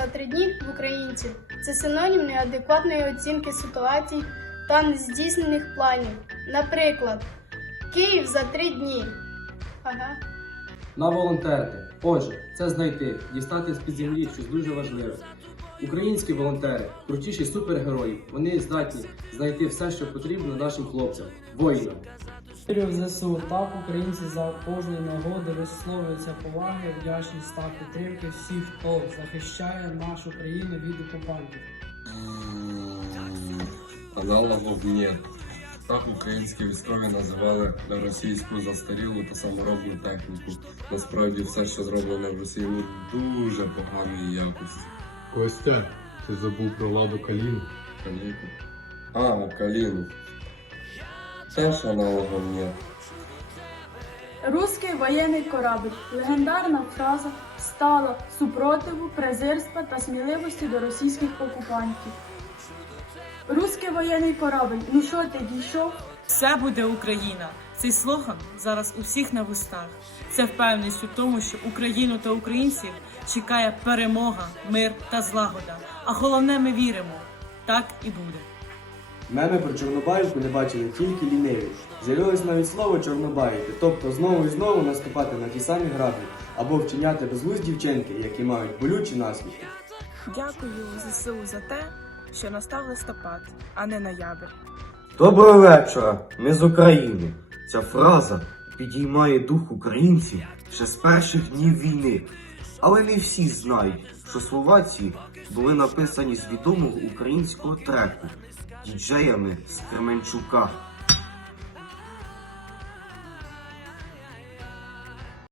три дні в українців це синонім неадекватної оцінки ситуацій та нездійснених планів. Наприклад, Київ за три дні. Ага. На волонтерити. Отже, це знайти, дістати з-під землі щось дуже важливе. Українські волонтери, крутіші супергерої, вони здатні знайти все, що потрібно нашим хлопцям, воїнам. Вірю в ЗСУ. Так українці за кожної нагоди висловлюються поваги, вдячність та підтримки всіх, хто захищає нашу країну від окупантів. Аналогов нет. Так українські військові називали на російську застарілу та саморобну техніку. Насправді все, що зроблено в Росії, ну дуже поганої якості. Костя, ти забув про ладу Каліну. Каліку. А, Каліну. Теж аналогов нет. Руський воєнний корабль. Легендарна фраза стала супротиву, презирства та сміливості до російських окупантів. Руський воєнний корабль. Ну що ти дійшов? Все буде Україна. Цей слоган зараз у всіх на вустах. Це впевненість у тому, що Україну та українців чекає перемога, мир та злагода. А головне, ми віримо. Так і буде. Меми про Чорнобаївку не бачили тільки ліниві. З'явилось навіть слово чорнобаївки, тобто знову і знову наступати на ті самі граблі або вчиняти безглузді вчинки, які мають болючі наслідки. Дякую ЗСУ за те, що настав листопад, а не ноябрь. Доброго вечора, ми з України. Ця фраза підіймає дух українців ще з перших днів війни. Але не всі знають, що слова ці були написані з відомого українського треку діджеями з Кременчука.